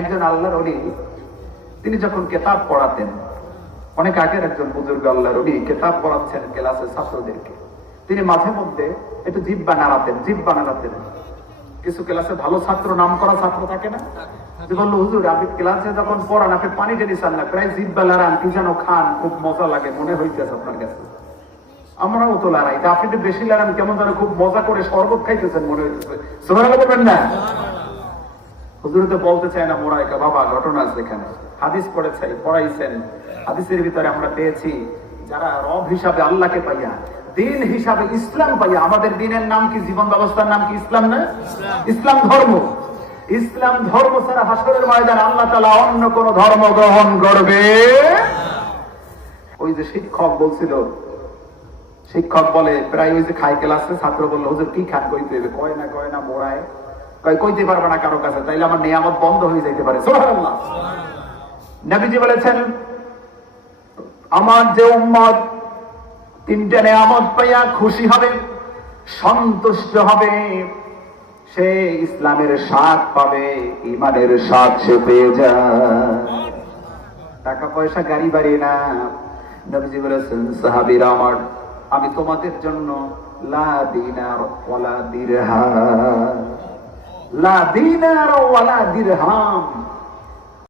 একজন আল্লাহর ওলি, তিনি যখন কিতাব পড়াতেন, অনেক আগের একজন বুজুর্গ আল্লাহর ওলি কিতাব পড়াচ্ছেন ক্লাসের ছাত্রদেরকে, তিনি মাঝে মধ্যে একটু জিহ্বা নাড়াতেন। কিছু ক্লাসে ভালো ছাত্র, নাম করা ছাত্র থাকে না, যে বললো হুজুর আপনি ক্লাসে যখন পড়ান আপনি পানি টেনে চান না, প্রায় জিহ্বা লড়ান, কি যেন খান, খুব মজা লাগে, মনে হইতেছে আপনার কাছে। আমরাও তো লড়াই, আপনি একটু বেশি লড়ান, কেমন যেন খুব মজা করে শরবত খাইতেছেন মনে হইতেছে। সুবহানাল্লাহ বলবেন না? হুজুর তো বলতে চায় না মোরাইকা, বাবা ঘটনা আছে এখানে, হাদিস পড়াইছেন। হাদিসের ভিতরে আমরা পেয়েছি যারা রব হিসাবে আল্লাহকে পাইয়া, দিন হিসাবে ইসলাম পাইয়া, আমাদের দিনের নাম কি, জীবন ব্যবস্থার নাম কি ইসলাম না? ইসলাম ধর্ম। ইসলাম ধর্ম ছাড়া হাসরের ময়দানে আল্লাহ তাআলা অন্য কোন ধর্ম গ্রহণ করবে। ওই যে শিক্ষক বলছিল, শিক্ষক বলে প্রায় ওই যে খাই ক্লাসে, ছাত্র বললো হুজুর কি খান, কইতে হবে, কয় না মোড়ায়, কইতে পারবে না কারো কাছে, তাইলে আমার নিয়ামত বন্ধ হয়ে যাইতে পারে। সুবহানাল্লাহ। নবীজি বলেছেন আমার যে উম্মত তিনটা নিয়ামত পাইয়া খুশি হবে, সন্তুষ্ট হবে, সে ইসলামের স্বাদ পাবে, ঈমানের স্বাদ সে পেয়ে যায়। টাকা পয়সা গাড়ি বাড়ি না। নবীজি বলেছেন সাহাবীরা আমার, আমি তোমাদের জন্য লা দিনার ওয়ালা দিরহাম, লা দিনার ওয়ালা দিরহাম,